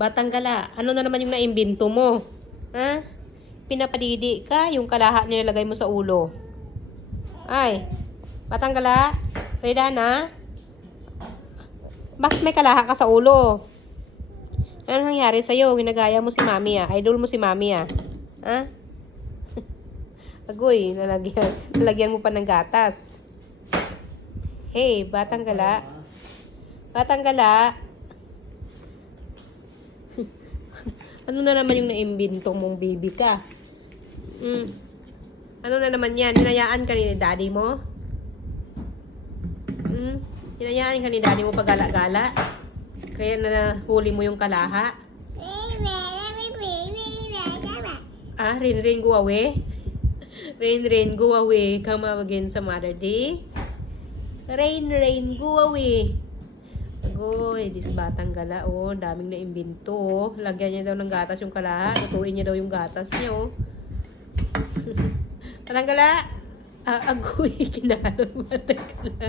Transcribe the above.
Batang gala, ano na naman yung naimbento mo? Ha? Pinapadidi ka, yung kalaha nilalagay mo sa ulo. Ay, batang gala, ready na? Bakit may kalaha ka sa ulo? Ano nangyari sa'yo? Ginagaya mo si mami ah. Idol mo si mami ah. Ha? Agoy, nalagyan mo pa ng gatas. Hey, batang gala. Batang gala. Ano na naman yung naimbento mong baby ka? Ano na naman yan? Hinayaan ka ni daddy mo? Hinayaan ka ni daddy mo pag-gala-gala? Kaya nahuli mo yung kalaha? Ah, Rin, go away? Rin, go away. Come again sa Mother Day. Rain, go away. Agoy, dis batang gala, oh. Daming naimbento, oh. Lagyan niya daw ng gatas yung kalaha. Lutuin niya daw yung gatas niya, oh. Batang gala. Agoy, kinalo batang gala.